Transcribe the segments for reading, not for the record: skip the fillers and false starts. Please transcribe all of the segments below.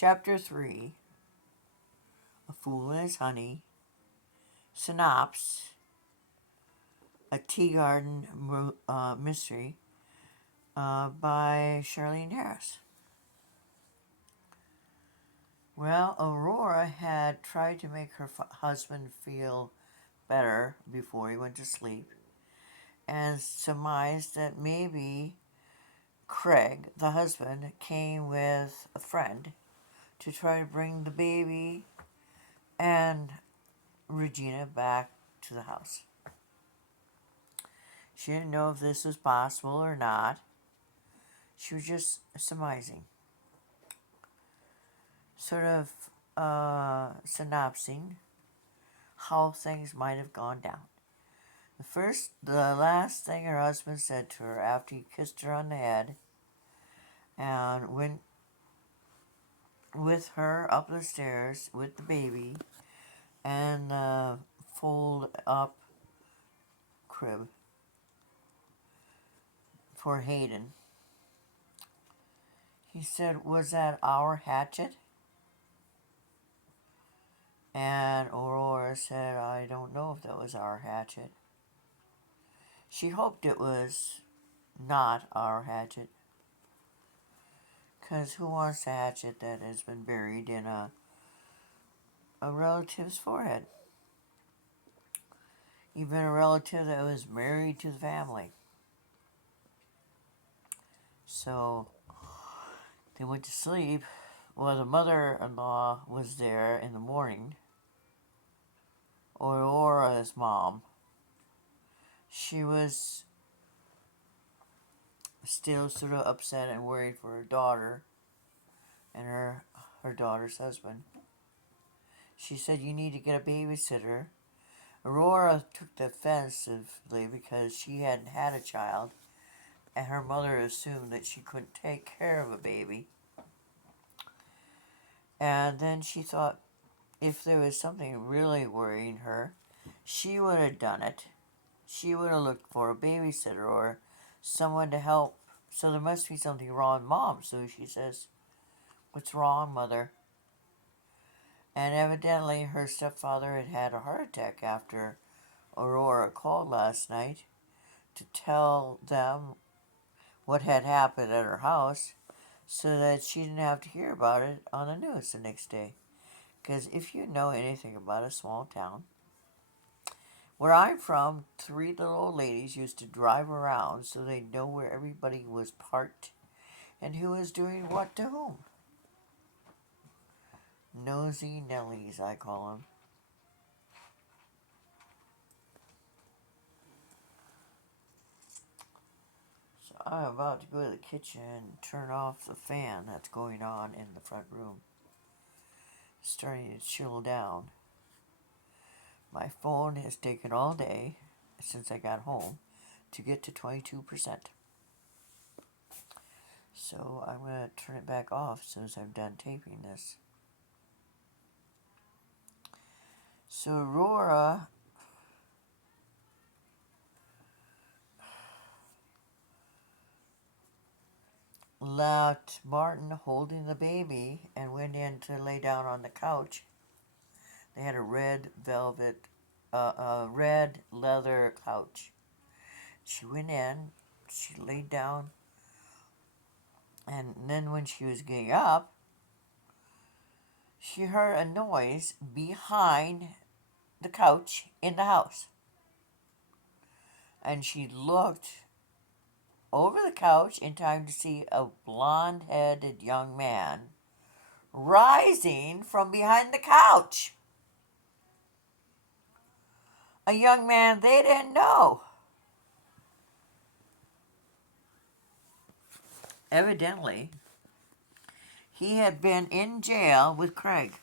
Chapter 3, A Fool and His Honey, Synapse, A Tea Garden Mystery by Charlene Harris. Well, Aurora had tried to make her husband feel better before he went to sleep and surmised that maybe Craig, the husband, came with a friend to try to bring the baby and Regina back to the house. She didn't know if this was possible or not. She was just surmising, sort of synopsing how things might have gone down. The last thing her husband said to her after he kissed her on the head and went with her up the stairs with the baby and the fold up crib for Hayden. He said, "Was that our hatchet?" And Aurora said, "I don't know if that was our hatchet." She hoped it was not our hatchet. Because who wants a hatchet that has been buried in a relative's forehead? Even a relative that was married to the family. So they went to sleep. Well, the mother-in-law was there in the morning. Aurora's mom. She was still sort of upset and worried for her daughter and her daughter's husband. She said, "You need to get a babysitter." Aurora took defensively because she hadn't had a child, and her mother assumed that she couldn't take care of a baby. And then she thought if there was something really worrying her, she would have done it. She would have looked for a babysitter or someone to help. So there must be something wrong, Mom. So she says, "What's wrong, Mother?" And evidently her stepfather had had a heart attack after Aurora called last night to tell them what had happened at her house so that she didn't have to hear about it on the news the next day. Because if you know anything about a small town, where I'm from, 3 little old ladies used to drive around so they'd know where everybody was parked and who was doing what to whom. Nosy Nellies, I call them. So I'm about to go to the kitchen and turn off the fan that's going on in the front room. It's starting to chill down. My phone has taken all day since I got home to get to 22%. So I'm going to turn it back off as soon as I'm done taping this. So Aurora left Martin holding the baby and went in to lay down on the couch. They had a red leather couch. She went in, she laid down, and then when she was getting up, she heard a noise behind the couch in the house. And she looked over the couch in time to see a blonde-headed young man rising from behind the couch. A young man they didn't know. Evidently, he had been in jail with Craig.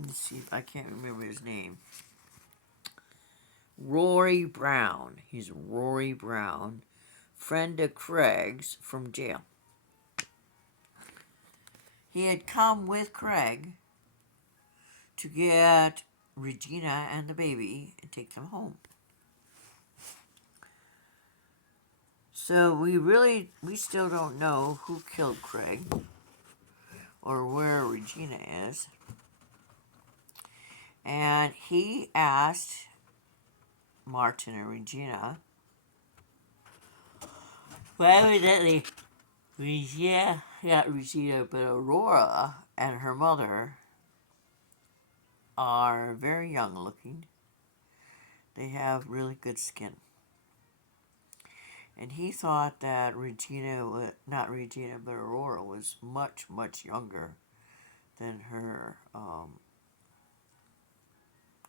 Let's see, I can't remember his name. Rory Brown. He's Rory Brown, friend of Craig's from jail. He had come with Craig to get Regina and the baby and take them home. So we still don't know who killed Craig or where Regina is. And he asked Martin and Regina, well, evidently Regina, not Regina, but Aurora and her mother are very young looking. They have really good skin. And he thought that not Regina, but Aurora was much, much younger than her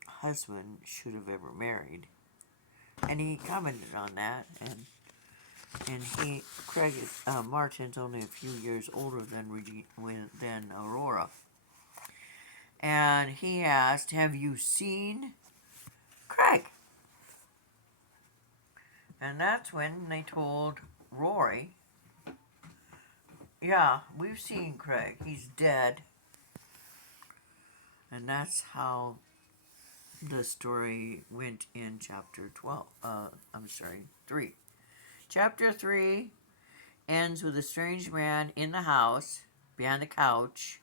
husband should have ever married. And he commented on that, and Martin's only a few years older than Aurora. And he asked, have you seen Craig? And that's when they told Rory, yeah, we've seen Craig. He's dead. And that's how the story went in chapter 3. Chapter 3 ends with a strange man in the house, behind the couch,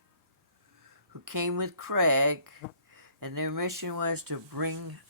who came with Craig, and their mission was to bring